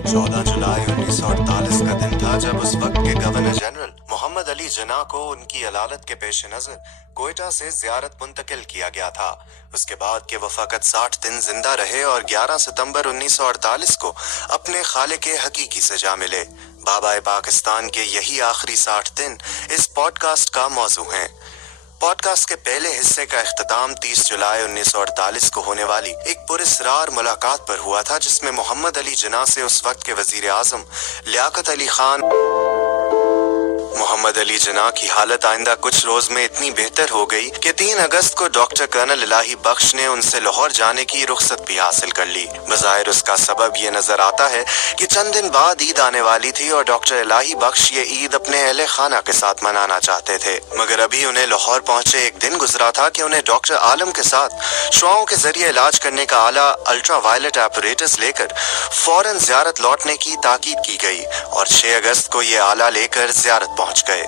14 जुलाई 1948 का दिन था जब उस वक्त के गवर्नर जनरल मोहम्मद अली जिन्ना को उनकी अदालत के पेश नजर कोयटा से ज़ियारत मुंतकिल किया गया था। उसके बाद कि वो फकत 60 दिन जिंदा रहे और 11 सितंबर 1948 को अपने खालिक हकीकी से जा मिले। बाबा पाकिस्तान के यही आखिरी 60 दिन इस पॉडकास्ट का मौजू हैं। पॉडकास्ट के पहले हिस्से का इख्तिताम 30 जुलाई 1948 को होने वाली एक पुरस्रार मुलाकात पर हुआ था, जिसमें मोहम्मद अली जिन्ना से उस वक्त के वजीर आजम लियाकत अली खान। मोहम्मद अली जिन्ना की हालत आइंदा कुछ रोज में इतनी बेहतर हो गई कि 3 अगस्त को डॉक्टर कर्नल इलाही बख्श ने उनसे लाहौर जाने की रुख्सत भी हासिल कर ली। बज़ाहिर उसका सबब ये नजर आता है कि चंद दिन बाद ईद आने वाली थी और डॉक्टर इलाही बख्श ये ईद अपने अहले खाना के साथ मनाना चाहते थे, मगर अभी उन्हें लाहौर पहुंचे एक दिन गुजरा था कि उन्हें डॉक्टर आलम के साथ शुआओं के जरिए इलाज करने का आला अल्ट्रा वायलेट एपरेटस लेकर फौरन जियारत लौटने की ताकीद की गई और 6 अगस्त को ये आला लेकर जियारत पहुंच गए।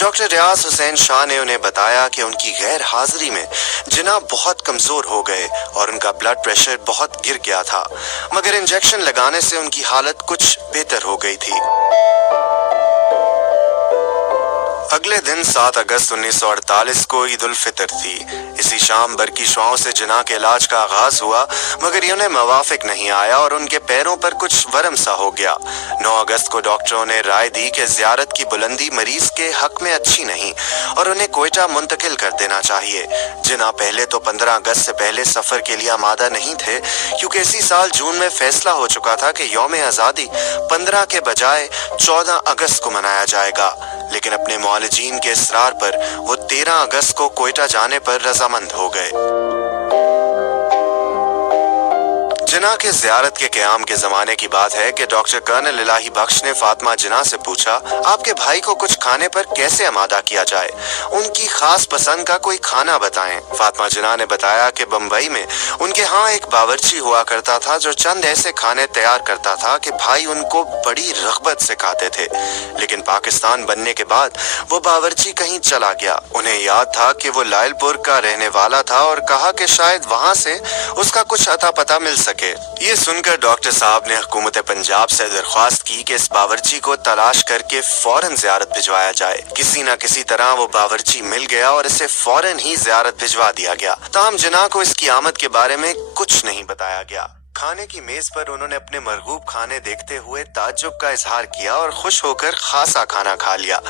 डॉक्टर रियाज हुसैन शाह ने उन्हें बताया कि उनकी गैर हाजिरी में जिन्ना बहुत कमजोर हो गए और उनका ब्लड प्रेशर बहुत गिर गया था, मगर इंजेक्शन लगाने से उनकी हालत कुछ बेहतर हो गई थी। अगले दिन 7 अगस्त 1948 को ईद उल फितर थी। इसी शाम बरकी शुआओं से जिन्ना के इलाज का आगाज हुआ, मगर ये उन्हें मवाफिक नहीं आया और उनके पैरों पर कुछ वरम सा हो गया। 9 अगस्त को डॉक्टरों ने राय दी कि जियारत की बुलंदी मरीज के हक में अच्छी नहीं और उन्हें कोयटा मुंतकिल कर देना चाहिए। जिन्ना पहले तो 15 अगस्त से पहले सफर के लिए आमादा नहीं थे, क्योंकि इसी साल जून में फैसला हो चुका था कि यौम आज़ादी 15 के बजाय 14 अगस्त को मनाया जाएगा। लेकिन अपने मुआलिजीन के इसरार पर वो 13 अगस्त को कोयटा जाने पर रजामंद हो गए। जिन्ना के जियारत के क़याम के ज़माने की बात है कि डॉक्टर कर्नल इलाही बख्श ने फातिमा जिन्ना से पूछा, आपके भाई को कुछ खाने पर कैसे आमादा किया जाए, उनकी खास पसंद का कोई खाना बताएं। फातिमा जिन्ना ने बताया कि बम्बई में उनके यहाँ एक बावर्ची हुआ करता था जो चंद ऐसे खाने तैयार करता था कि भाई उनको बड़ी रग़बत से खाते थे, लेकिन पाकिस्तान बनने के बाद वो बावर्ची कहीं चला गया। उन्हें याद था कि वो लायलपुर का रहने वाला था और कहा कि शायद वहाँ से उसका कुछ अता पता मिल सके। ये सुनकर डॉक्टर साहब ने हुकूमत पंजाब से दरख्वास्त की कि इस बावर्ची को तलाश करके फौरन जियारत भिजवाया जाए। किसी न किसी तरह वो बावर्ची मिल गया और इसे फौरन ही जियारत भिजवा दिया गया। ताहम जिन्ना को इसकी आमद के बारे में कुछ नहीं बताया गया। खाने की मेज पर उन्होंने अपने मरगूब खाने देखते हुए ताज्जुब का इजहार किया और खुश होकर खासा खाना खा लिया।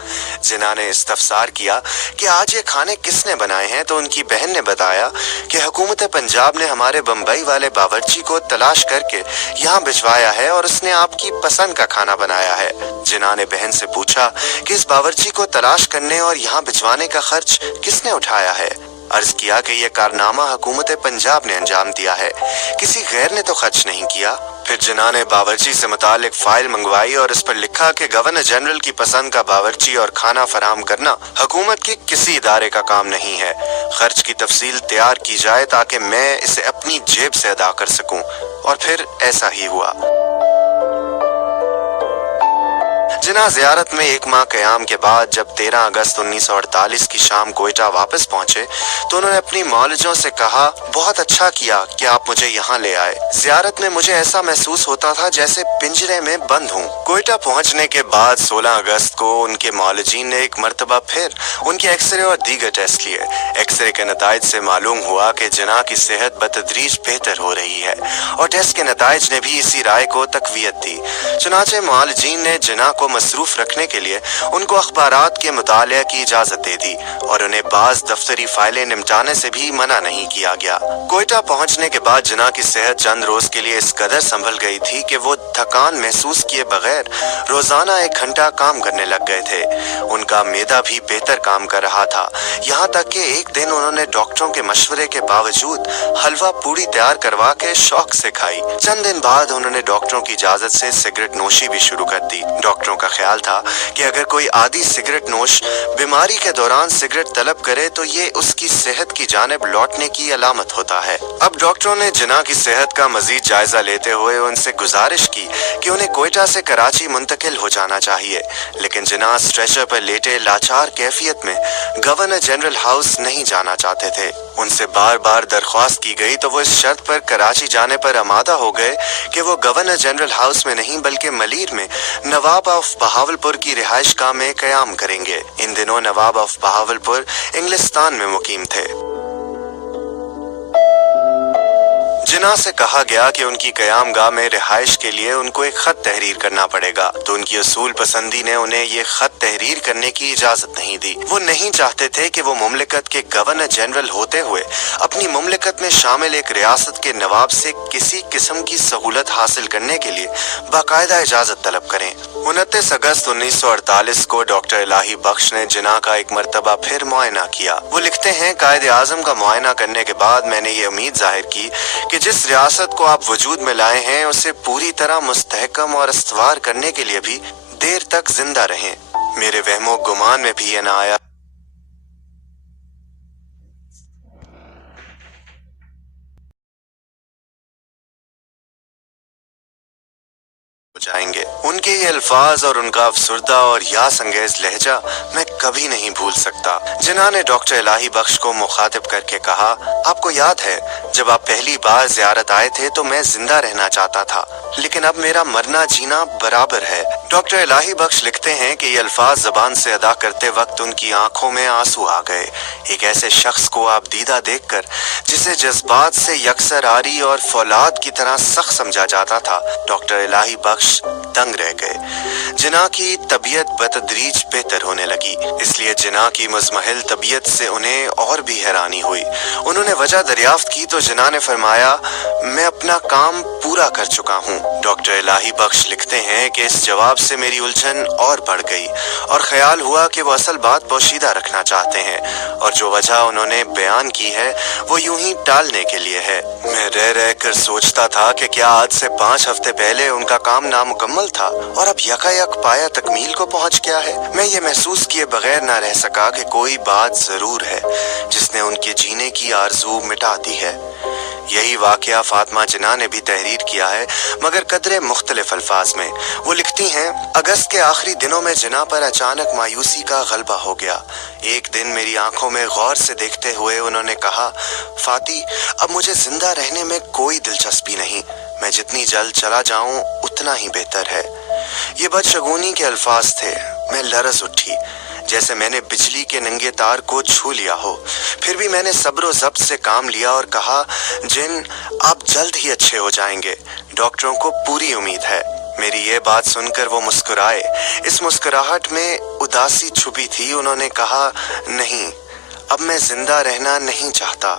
जिन्ना ने इस्तफसार किया कि आज ये खाने किसने बनाए हैं, तो उनकी बहन ने बताया कि हुकूमत पंजाब ने हमारे बम्बई वाले बावर्ची को तलाश करके यहाँ भिजवाया है और उसने आपकी पसंद का खाना बनाया है। जिन्ना ने बहन से पूछा कि इस बावर्ची को तलाश करने और यहाँ भिजवाने का खर्च किसने उठाया है। अर्ज किया कि यह कारनामा हुकूमत पंजाब ने अंजाम दिया है, किसी गैर ने तो खर्च नहीं किया। फिर जिन्ना ने बावर्ची से मुतालिक फाइल मंगवाई और इस पर लिखा कि गवर्नर जनरल की पसंद का बावर्ची और खाना फराहम करना हुकूमत के किसी इदारे का काम नहीं है। खर्च की तफसील तैयार की जाए ताकि मैं इसे अपनी जेब से अदा कर सकूं। और फिर ऐसा ही हुआ। जिन्ना जियारत में 1 माह क़याम के बाद जब 13 अगस्त 1948 की शाम कोयटा वापस पहुंचे तो उन्होंने अपनी मौलजों से कहा, बहुत अच्छा किया कि आप मुझे यहाँ ले आए। जियारत में मुझे ऐसा महसूस होता था जैसे पिंजरे में बंद हूँ। कोयटा पहुंचने के बाद 16 अगस्त को उनके मौलजीन ने एक मरतबा फिर उनके एक्सरे और दीगर टेस्ट लिए। एक्सरे के नताइज से मालूम हुआ कि जिन्ना की सेहत बतदरीज बेहतर हो रही है और टेस्ट के नताइज ने भी इसी राय को तकवीयत दी। चुनाचे मौलजीन ने जिन्ना को मसरूफ रखने के लिए उनको अखबारात के मुतालिया की इजाजत दे दी और उन्हें बाज दफ्तरी फाइलें निपटाने से भी मना नहीं किया गया। कोयटा पहुंचने के बाद जिन्ना की सेहत चंद रोज के लिए इस कदर संभल गई थी कि वो थकान महसूस किए बगैर रोजाना 1 घंटा काम करने लग गए थे। उनका मेदा भी बेहतर काम कर रहा था, यहाँ तक कि एक दिन उन्होंने डॉक्टरों के मशवरे के बावजूद हलवा पूड़ी तैयार करवा के शौक से खाई। चंद दिन बाद उन्होंने डॉक्टरों की इजाजत से सिगरेट नोशी भी शुरू कर दी। डॉक्टरों का का ख्याल था कि अगर कोई आदी सिगरेट नोश बीमारी के दौरान सिगरेट तलब करे तो ये उसकी सेहत की जानिब लौटने की अलामत होता है। अब डॉक्टरों ने जिना की सेहत का मजीद जायजा लेते हुए उनसे गुजारिश की कि उन्हें कोयटा से कराची मुंतकिल हो जाना चाहिए, लेकिन जिना स्ट्रेचर पर लेटे लाचार कैफियत में गवर्नर जनरल हाउस नहीं जाना चाहते थे। उनसे बार बार दरख्वास्त की गई तो वो इस शर्त पर कराची जाने पर आमादा हो गए कि वो गवर्नर जनरल हाउस में नहीं बल्कि मलीर में नवाब ऑफ बहावलपुर की रिहाइशगाह में क़याम करेंगे। इन दिनों नवाब ऑफ बहावलपुर इंग्लिस्तान में मुकीम थे। जिना से कहा गया कि उनकी क़यामगाह में रिहाइश के लिए उनको एक खत तहरीर करना पड़ेगा, तो उनकी असूल पसंदी ने उन्हें ये खत तहरीर करने की इजाजत नहीं दी। वो नहीं चाहते थे कि वो मुमलिकत के गवर्नर जनरल होते हुए अपनी मुमलिकत में शामिल एक रियासत के नवाब से किसी किस्म की सहूलत हासिल करने के लिए बाकायदा इजाजत तलब करें। 29 अगस्त 1948 को डॉक्टर इलाही बख्श ने जिना का एक मरतबा फिर मुआयना किया। वो लिखते हैं, कायदे आजम का मुआयना करने के बाद मैंने ये उम्मीद जाहिर की कि जिस रियासत को आप वजूद में लाए हैं उसे पूरी तरह मुस्तहकम और इस्तवार करने के लिए भी देर तक जिंदा रहें। मेरे वहमो गुमान में भी ये न आया जाएंगे। उनके ये अल्फाज और उनका अफसुर्दा और यास अंगेज लहजा मैं कभी नहीं भूल सकता। जिना ने डॉक्टर इलाही बख्श को मुखातिब करके कहा, आपको याद है जब आप पहली बार जियारत आए थे तो मैं जिंदा रहना चाहता था, लेकिन अब मेरा मरना जीना बराबर है। डॉक्टर इलाही बख्श लिखते हैं कि ये अल्फाज जबान से अदा करते वक्त उनकी आंखों में आंसू आ गए। एक ऐसे शख्स को आप दीदा देखकर जिसे जज्बात से यकसर आरी और फौलाद की तरह सख्त समझा जाता था, डॉक्टर इलाही बख्श दंग रह गए। जिना की तबीयत बतदरीज बेहतर होने लगी, इसलिए जिना की मुज़महिल तबीयत से उन्हें और भी हैरानी हुई। उन्होंने वजह दरियाफ्त की तो जिना ने फरमाया, मैं अपना काम पूरा कर चुका हूँ। डॉक्टर इलाही बख्श लिखते हैं कि इस जवाब से मेरी उलझन और बढ़ गई और ख्याल हुआ कि वो असल बात पोशीदा रखना चाहते हैं और जो वजह उन्होंने बयान की है वो यूं ही टालने के लिए है। मैं रह रह कर सोचता था कि क्या आज से 5 हफ्ते पहले उनका काम नामुकम्मल था और अब यकायक पाया तकमील को पहुंच गया है। मैं ये महसूस किए बगैर ना रह सका कि कोई बात जरूर है जिसने उनके जीने की आरज़ू मिटा दी है। यही वाकया फातिमा जिना ने भी तहरीर किया है, मगर कदरे मुख्तलिफ अल्फाज में। वो लिखती हैं, अगस्त के आखिरी दिनों में जिना पर अचानक मायूसी का गलबा हो गया। एक दिन मेरी आंखों में गौर से देखते हुए उन्होंने कहा, फाती, अब मुझे जिंदा रहने में कोई दिलचस्पी नहीं, मैं जितनी जल्द चला जाऊं उतना ही बेहतर है। ये बदशगुनी के अल्फाज थे। मैं लरज उठी जैसे मैंने बिजली के नंगे तार को छू लिया हो। फिर भी मैंने सब्र ज़ब्त से काम लिया और कहा, जिन, आप जल्द ही अच्छे हो जाएंगे, डॉक्टरों को पूरी उम्मीद है। मेरी ये बात सुनकर वो मुस्कुराए। इस मुस्कुराहट में उदासी छुपी थी। उन्होंने कहा, नहीं, अब मैं जिंदा रहना नहीं चाहता।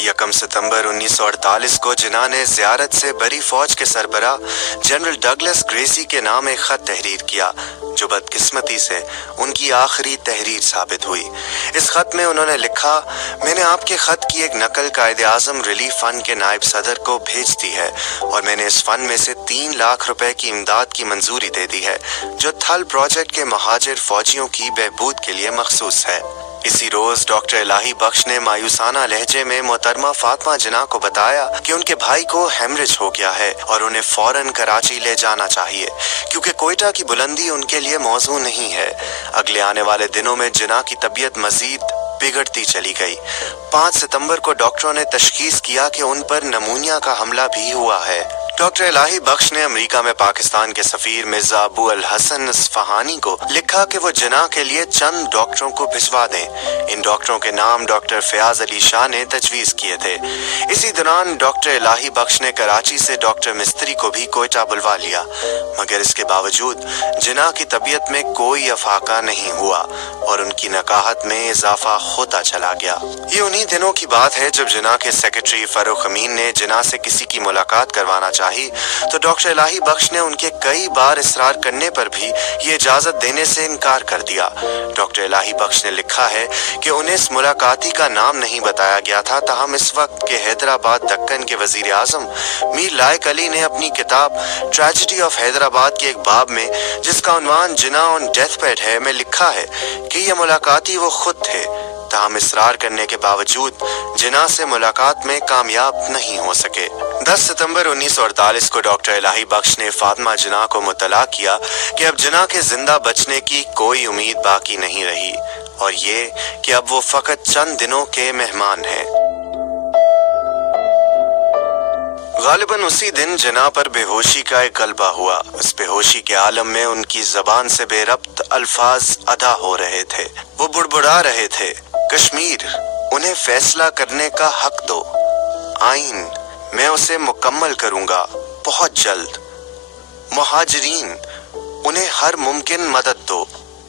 1 सितंबर 1948 को जिना ने ज़ियारत से बरी फौज के सरबराह जनरल डगलस ग्रेसी के नाम एक खत तहरीर किया, जो बदकिस्मती से उनकी आखिरी तहरीर साबित हुई। इस खत में उन्होंने लिखा, मैंने आपके खत की एक नकल कायदे आज़म रिलीफ फंड के नायब सदर को भेज दी है और मैंने इस फंड में से 3 लाख रुपए की इमदाद की मंजूरी दे दी है, जो थल प्रोजेक्ट के महाजिर फौजियों की बहबूद के लिए मखसूस है। इसी रोज डॉक्टर इलाही बख्श ने मायूसाना लहजे में मोहतरमा फातिमा जिना को बताया कि उनके भाई को हेमरेज हो गया है और उन्हें फौरन कराची ले जाना चाहिए, क्योंकि कोयटा की बुलंदी उनके लिए मौजू नहीं है। अगले आने वाले दिनों में जिना की तबीयत मजीद बिगड़ती चली गई। 5 सितंबर को डॉक्टरों ने तशखीस किया कि उन पर नमूनिया का हमला भी हुआ है। डॉक्टर इलाही बख्श ने अमेरिका में पाकिस्तान के सफीर मिर्जा अबू अल हसन इस्फहानी को लिखा कि वो जिना के लिए चंद डॉक्टरों को भिजवा दें। इन डॉक्टरों के नाम डॉक्टर फयाज अली शाह ने तजवीज़ किए थे। इसी दौरान डॉक्टर इलाही बख्श ने कराची से डॉक्टर मिस्त्री को भी कोयटा बुलवा लिया, मगर इसके बावजूद जिना की तबीयत में कोई अफाका नहीं हुआ और उनकी नकाहत में इजाफा होता चला गया। ये उन्हीं दिनों की बात है जब जिना के सेक्रेटरी फरूख अमीन ने जिना से किसी की मुलाकात करवाना चाहिए इलाही, तो डॉक्टर इलाही बख्श ने उनके कई बार इसरार करने पर भी ये इजाजत देने से इनकार कर दिया। डॉक्टर इलाही बख्श ने लिखा है कि उन्हें इस मुलाकाती का नाम नहीं बताया गया था, ताहम इस वक्त के हैदराबाद दक्कन के वजीर आजम मीर लायक अली ने अपनी किताब ट्रेजेडी ऑफ हैदराबाद के एक बाब में, जिसका उन्वान जिना ऑन डेथ बेड है, में लिखा है कि ये मुलाकाती वो खुद थे, ताहम इसरार करने के बावजूद जिना से मुलाकात में कामयाब नहीं हो सके। 10 सितंबर 1948 को डॉक्टर इलाही बख्श ने फातिमा जिना को मुतला किया कि अब जिना के जिंदा बचने की कोई उम्मीद बाकी नहीं रही और ये कि अब वो फकत चंद दिनों के मेहमान हैं। गालिबन उसी दिन जिना पर बेहोशी का एक गलबा हुआ। उस बेहोशी के आलम में उनकी जबान से बेरब्त अल्फाज अदा हो रहे थे। वो बुड़बुड़ा रहे थे, कश्मीर, उन्हें फैसला करने का हक दो, आइन, मैं उसे मुकम्मल करूंगा बहुत जल्द, मुहाजिरीन, उन्हें हर मुमकिन मदद दो।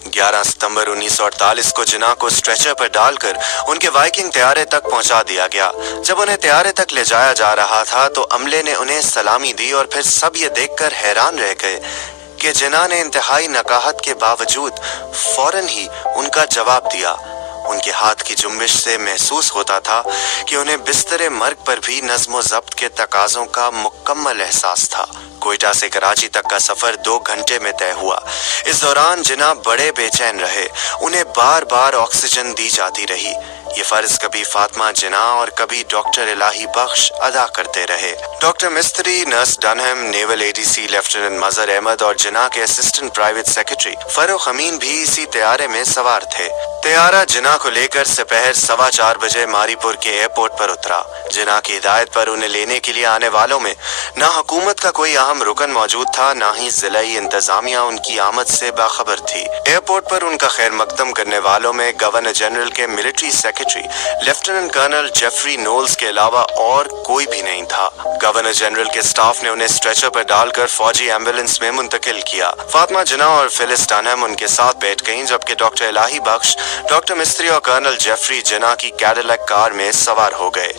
11 सितंबर 1948 को जिना को स्ट्रेचर पर डालकर उनके वाइकिंग तैयारे तक पहुंचा दिया गया। जब उन्हें तैयारे तक ले जाया जा रहा था तो अमले ने उन्हें सलामी दी और फिर सब ये देखकर हैरान रह गए कि जिना ने इंतहाई नकाहत के बावजूद फौरन ही उनका जवाब दिया। उनके हाथ की जुम्बिश से महसूस होता था कि उन्हें बिस्तरे मर्ग पर भी नज्म ज़ब्त के तकाज़ों का मुकम्मल एहसास था। कोयटा से कराची तक का सफर 2 घंटे में तय हुआ। इस दौरान जिना बड़े बेचैन रहे, उन्हें बार बार ऑक्सीजन दी जाती रही। ये फर्ज कभी फातिमा जिना और कभी डॉक्टर इलाही बख्श अदा करते रहे। डॉक्टर मिस्त्री, नर्स डनहम, नेवल एडीसी लेफ्टिनेंट मजहर अहमद और जिना के असिस्टेंट प्राइवेट सेक्रेटरी फरूख अमीन भी इसी तैयारे में सवार थे। तैयारा जिना को लेकर दोपहर 4:15 बजे मारीपुर के एयरपोर्ट पर उतरा। जिना की हिदायत पर उन्हें लेने के लिए आने वालों में ना हुकूमत का कोई अहम रुकन मौजूद था, ना ही जिलाई इंतजामिया उनकी आमद से बाखबर थी। एयरपोर्ट पर उनका खैर मकदम करने वालों में गवर्नर जनरल के military secretary lieutenant colonel Jeffrey Knowles के अलावा और कोई भी नहीं था। गवर्नर जनरल के स्टाफ ने उन्हें स्ट्रेचर पर डालकर फौजी एम्बुलेंस में मुंतकिल किया। फातिमा जिना और फिलिस डनहम उनके साथ बैठ गईं, जबकि डॉक्टर इलाही बख्श, डॉक्टर मिस्त्री और कर्नल जेफरी जिना की कैडिलैक कार में सवार हो गए।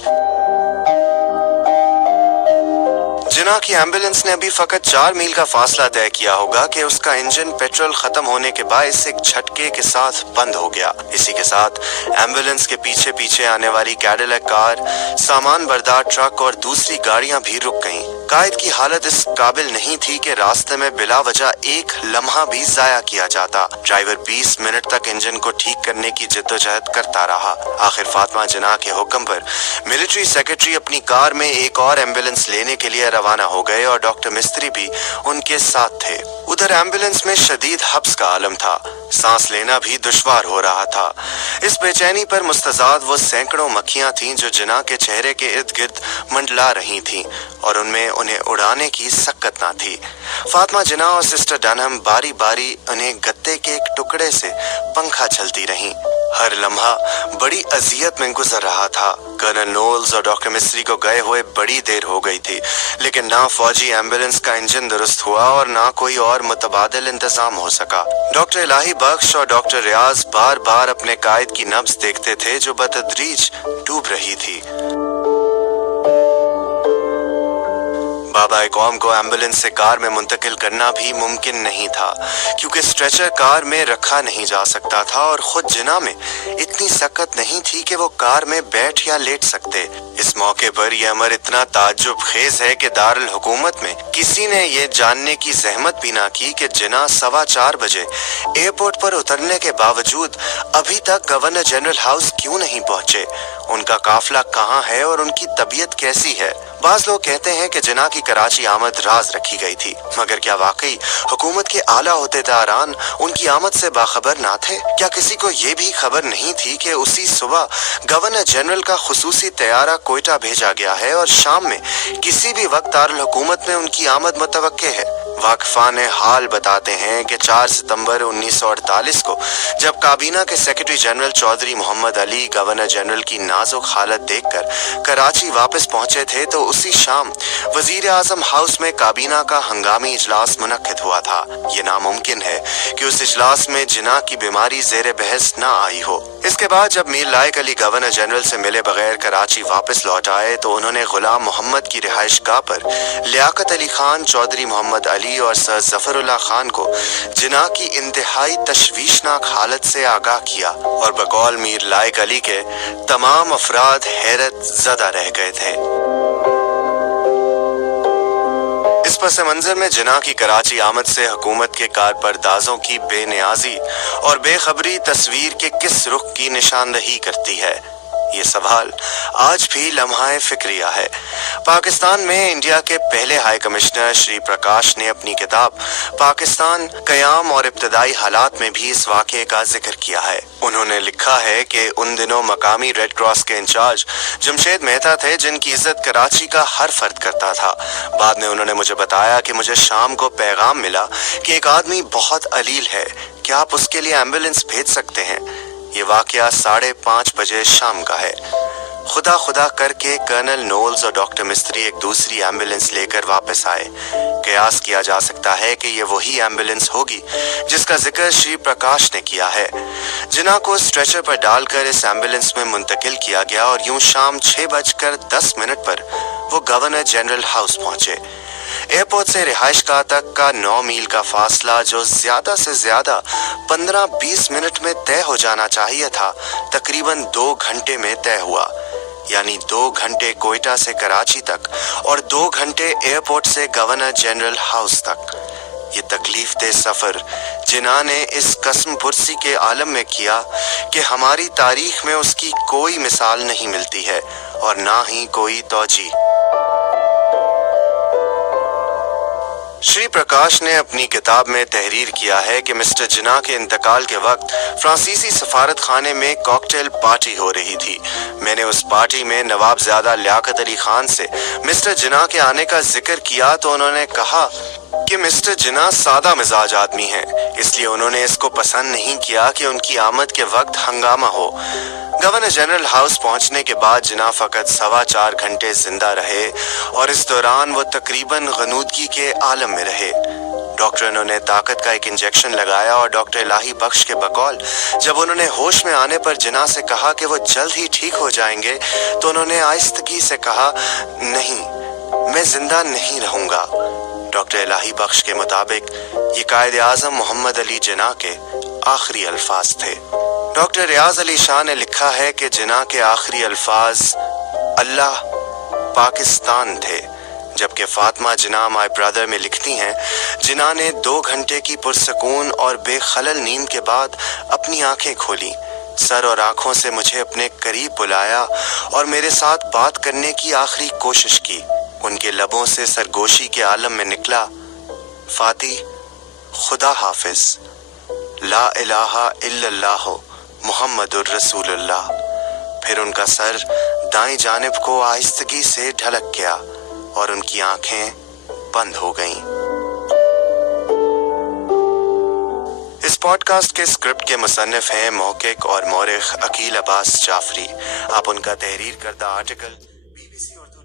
जिना की एम्बुलेंस ने अभी फकत 4 मील का फासला तय किया होगा कि उसका इंजन पेट्रोल खत्म होने के बायस एक झटके के साथ बंद हो गया। इसी के साथ एम्बुलेंस के पीछे पीछे आने वाली कैडिलैक कार, सामान बरदार ट्रक और दूसरी गाड़ियां भी रुक गईं। कायद की हालत इस काबिल नहीं थी कि रास्ते में बिला वजह एक लम्हा भी जाया किया जाता। ड्राइवर 20 मिनट तक इंजन को ठीक करने की जिद्दोजहद करता रहा। आखिर फातिमा जिना के हुक्म पर मिलिट्री सेक्रेटरी अपनी कार में एक और एम्बुलेंस लेने के लिए रवाना हो गए और डॉक्टर मिस्त्री भी उनके साथ थे। उधर एम्बुलेंस में शदीद हब्स का आलम था, सांस लेना भी दुश्वार हो रहा था। इस बेचैनी पर मुस्तजाद वो सैकड़ों मक्खियां थीं जो जिना के चेहरे के इर्द गिर्द मंडला रही थीं और उनमें उन्हें उड़ाने की सक्कत ना थी। फातिमा जिना और सिस्टर डनहम बारी बारी उन्हें गत्ते के एक टुकड़े से पंखा चलती रहीं। हर लम्हा बड़ी अजियत में गुजर रहा था। कर्नल नोल्स और डॉक्टर मिस्त्री को गए हुए बड़ी देर हो गई थी, लेकिन ना फौजी एम्बुलेंस का इंजन दुरुस्त हुआ और ना कोई और मुतबादिल इंतजाम हो सका। डॉक्टर इलाही बख्श और डॉक्टर रियाज बार बार अपने कायद की नब्ज देखते थे जो बतदरीज डूब रही थी। बाबा कौम को एम्बुलेंस से कार में मुंतकिल करना भी मुमकिन नहीं था, क्योंकि स्ट्रेचर कार में रखा नहीं जा सकता था और खुद जिना में इतनी सकत नहीं थी कि वो कार में बैठ या लेट सकते। इस मौके पर यह अमर इतना ताज्जुब खेज है कि दारुल हुकूमत में किसी ने ये जानने की जहमत भी ना की कि जिना 4:15 बजे एयरपोर्ट पर उतरने के बावजूद अभी तक गवर्नर जनरल हाउस क्यों नहीं पहुंचे, उनका काफिला कहाँ है और उनकी तबीयत कैसी है। बाज लोग कहते हैं कि जिना की कराची आमद राज रखी गई थी, मगर क्या वाकई हुकूमत के आला ओहदेदारान उनकी आमद से बाखबर ना थे? क्या किसी को ये भी खबर नहीं थी कि उसी सुबह गवर्नर जनरल का खुसूसी तैयारा कोयटा भेजा गया है और शाम में किसी भी वक्त दारुल हुकूमत में उनकी आमद मुतवक्के है? वाकफान हाल बताते हैं कि 4 सितंबर 1948 को जब काबीना के secretary general Chaudhry Mohammad Ali governor general की नाजुक हालत देखकर कराची वापस पहुंचे थे तो उसी शाम वजीर आजम हाउस में काबीना का हंगामी इजलास मुनक्किद हुआ था। ये नामुमकिन है कि उस इजलास में जिना की बीमारी ज़ेरे बहस न आई हो। इसके बाद जब मीर लायक अली गवर्नर जनरल से मिले बगैर कराची वापस लौट आए तो उन्होंने गुलाम मोहम्मद की रिहाइशगाह पर लियाकत अली खान, चौधरी मोहम्मद अली और सर जफरुल्लाह खान को जिना की इंतहाई तशवीशनाक हालत से आगाह किया और बकौल मीर लायक अली के तमाम अफराद हैरत ज़दा रह गए थे। इस पस मंजर में जिना की कराची आमद से हुकूमत के कारपरदाजों की बेनियाजी और बेखबरी तस्वीर के किस रुख की निशानदही करती है, ये सवाल आज भी लम्हा फिक्रिया है। पाकिस्तान में इंडिया के पहले हाई कमिश्नर श्री प्रकाश ने अपनी किताब पाकिस्तान कयाम और इब्तदाई हालात में भी इस वाक़े का जिक्र किया है। उन्होंने लिखा है कि उन दिनों मकामी रेड क्रॉस के इंचार्ज जमशेद मेहता थे, जिनकी इज्जत कराची का हर फर्द करता था। बाद में उन्होंने मुझे बताया कि मुझे शाम को पैगाम मिला कि एक आदमी बहुत अलील है, क्या आप उसके लिए एम्बुलेंस भेज सकते हैं। ये वाकया 5:30 बजे शाम का है। खुदा खुदा करके कर्नल नोल्स और डॉक्टर मिस्त्री एक दूसरी एम्बुलेंस लेकर वापस आए। कयास किया जा सकता है कि ये वही एम्बुलेंस होगी जिसका जिक्र श्री प्रकाश ने किया है। जिना को स्ट्रेचर पर डालकर इस एम्बुलेंस में मुंतकिल किया गया और यूं शाम 6:10 पर वो गवर्नर जनरल हाउस पहुंचे। एयरपोर्ट से रिहाइशगाह तक का 9 मील का फासला जो ज्यादा से ज्यादा 15-20 मिनट में तय हो जाना चाहिए था, तकरीबन 2 घंटे में तय हुआ। यानी 2 घंटे कोयटा से कराची तक और 2 घंटे एयरपोर्ट से गवर्नर जनरल हाउस तक। ये तकलीफ दे सफर जिना ने इस कसम पुरसी के आलम में किया कि हमारी तारीख में उसकी कोई मिसाल नहीं मिलती है और ना ही कोई तौजी। श्री प्रकाश ने अपनी किताब में तहरीर किया है कि मिस्टर जिना के इंतकाल के वक्त फ्रांसीसी सफारत खाने में कॉकटेल पार्टी हो रही थी। मैंने उस पार्टी में नवाबजादा लियाकत अली खान से मिस्टर जिना के आने का जिक्र किया तो उन्होंने कहा कि मिस्टर जिना सादा मिजाज आदमी हैं, इसलिए उन्होंने इसको पसंद नहीं किया कि उनकी आमद के वक्त हंगामा हो। गवर्नर जनरल हाउस पहुंचने के बाद जिना फकत 4.25 घंटे जिंदा रहे और इस दौरान वो तकरीबन गनूदगी के आलम में रहे। डॉक्टरों ने ताकत का एक इंजेक्शन लगाया और डॉक्टर इलाही बख्श के बकौल जब उन्होंने होश में आने पर जिना से कहा कि वो जल्द ही ठीक हो जाएंगे तो उन्होंने आहिस्तगी से कहा, नहीं, मैं जिंदा नहीं रहूंगा। डॉक्टर इलाही बख्श के मुताबिक ये कायद आजम मोहम्मद अली जिना के आखिरी अल्फाज थे। डॉक्टर रियाज अली शाह ने लिखा है कि जिना के आखिरी अल्फाज अल्लाह पाकिस्तान थे, जबकि फातिमा जिना माय ब्रदर में लिखती हैं, जिना ने 2 घंटे की पुरसकून और बेखलल नींद के बाद अपनी आंखें खोली, सर और आंखों से मुझे अपने करीब बुलाया और मेरे साथ बात करने की आखिरी कोशिश की। उनके लबों से सरगोशी के आलम में निकला, फाती, खुदा हाफिज, ला इलाहा इल्लल्लाह मुहम्मदुर रसूलुल्लाह। फिर उनका सर दाईं जानिब को आहिस्तगी से ढलक गया और उनकी आंखें बंद हो गईं। इस पॉडकास्ट के स्क्रिप्ट के मुसन्निफ हैं मौक़िक़ और मौरिख़ अकील अब्बास जाफरी। आप उनका तहरीर करदा आर्टिकल BBC उर्दू